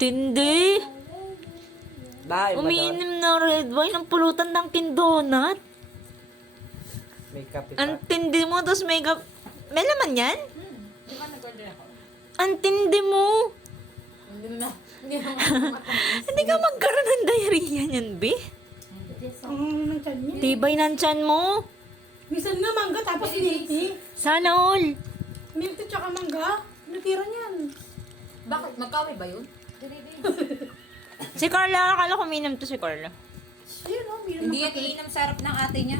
Tindi. Bahay ba doon? Umiinom ng red wine ang pulutan ng Donut. May kape pa. Ang tindi mo, tapos may laman yan? Di ba nag-order ako? Ang tindi mo. Hindi na. Hindi na. Hindi ka magkaroon ng diarrhea niyan, be? Ang nang tiyan niya. Tibay ng tiyan mo. Minsan nga mangga tapos milk. Sana all. Milk tea tsaka mangga. Natira niyan. Bakit? Magkaway ba yun? Si Carla, akala ko uminom to si Carla. Ayun o, meron Hindi na yan iinom sa harap ng ate niya.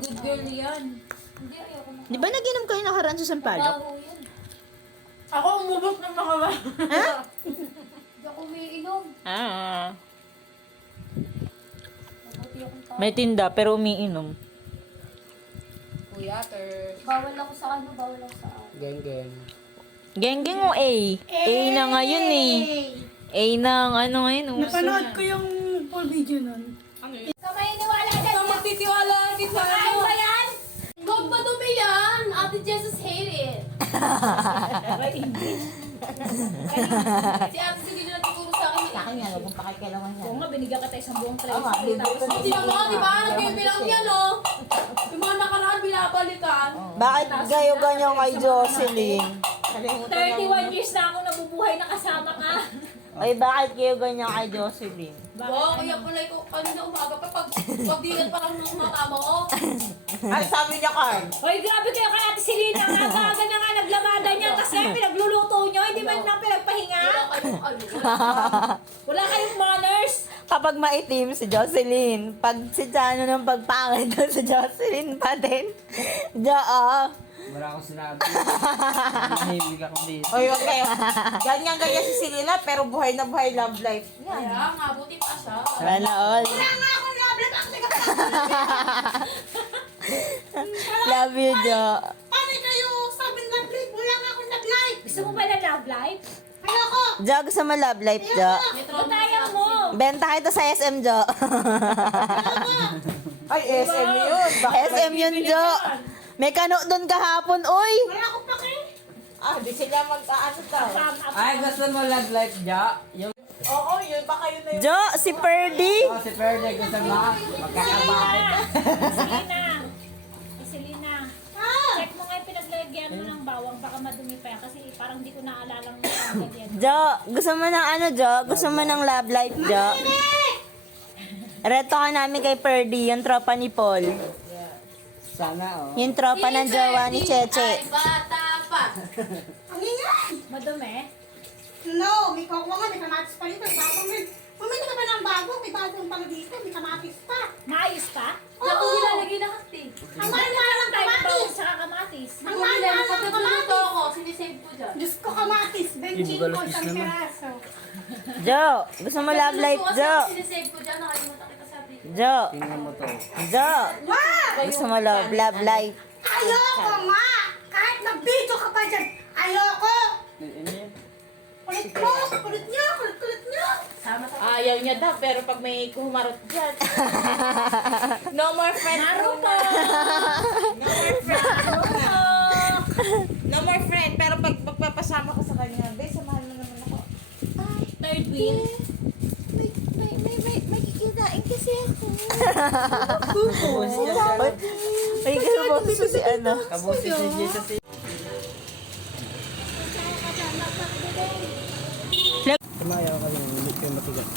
Good girl yan. Di ba nag-inom kayo nakaraan sa Sampalok? Ako umubok ng mga ba? Ha? Hindi ako umiinom. Ah. Mabuti akong tao. May tinda pero umiinom. Kuya, Bawal ako sa ano, bawal ako sa ano. Geng, geng. Gengging o A? A na ngayon eh. A na ang ano ngayon. uso Napanood na. ko yung full video nun. Kamay niwala dyan. Ikaw magtitiwala kita. Ay ba yan? Huwag madumi yan. Ate Jesus hate it. Si Ate Sige na nagtuturo sa akin. Sa akin yan, huwag mong pakikailangan yan. Oo nga, binigyan ka tayo sa buong tray. Oo nga, Tapos, Hindi mo, di ba? Nagbibilang yan, oh. Yung mga nakaraan, binabalikan. Bakit kayo ganyan kay Jocelyn? 31 years na ako nabubuhay na kasama ka. Ay, bakit kayo ganyan kay Jocelyn? Wow, kaya pala ito, kanina umaga pa, pagdilat pa lang ng mga tama ko. Ay, sabi niya, Carl. Hoy, grabe kayo kay Ate Selena. Ang aga na nga naglamada niya kasi pinagluluto niyo. Hindi man na pinagpahinga. Wala kayong ano. Wala kayong manners. Kapag maitim si Jocelyn, pag si Chano ng pagpangit doon si Jocelyn pa din. Wala akong sinabi. Nanahimik ako dito. Oy, okay. Ganyan-ganyan si Selena, pero buhay na buhay love life. Kaya nga, buti pa siya. Sana all. Love you, Jo. Paano kayo? Sabi ng love life. Wala nga akong love life. Gusto mo ba na love life? Ayoko. Jo, gusto mo love life, Jo? Ba't ayaw mo? Benta kita sa SM, Jo. Ay, SM yun. SM yun, Jo. May kano doon kahapon, oy. Wala akong pake. Ah, di sila mag-ano daw. Ay, gusto mo love life, Ja? Yung Oo, yun. Baka yun na yun. Jo, si Ferdy. si Ferde, gusto mo? Magkakabahay. Selena. Selena. Check mo nga yung pinaglagyan mo ng bawang. Baka madumi pa yan. Kasi parang di ko naalalang yan. Jo, gusto mo ng ano, Jo? Gusto mo ng love life, Jo? Reto ka namin kay Ferdy, yung tropa ni Paul. Sana, oh. Yung tropa ng jowa ni Cheche. Ay, bata pa. Ang ingay. Madumi? No, may kukuha nga. May kamatis pa rito. Bumili ka ba ng bago? May bagong pala dito. May kamatis pa. Maayos pa? Ako nilalagay na kasi. Ang mahal-mahal ng Type kamatis. bawang saka kamatis. Ang Ang mahal-mahal mahal ng pag nagluluto kamatis. ako, sinisave ko dyan. Diyos ko, kamatis. Benching ko, isang piraso. Jo, gusto mo love life, Jo? Sinisave ko dyan, nakalimutan kita sabi. Jo, Tingnan mo to. Jo. Wow! Gusto mo love life. Ayoko nga! Kahit nag-video ka pa dyan, ayoko! Kulit mo! Kulit niyo! Kulit niyo! Ayaw niya daw, pero pag may kumarot dyan. No more friend. Naruto! No more friend. No more friend. Pero pag magpapasama ka sa kanya, be, samahan mo naman ako. Third wheel. May kikitain kasi ako. Ay, gano'n po si ano. Kabusi si Jesus. Tumayaw ka lang, hindi kayo matigas.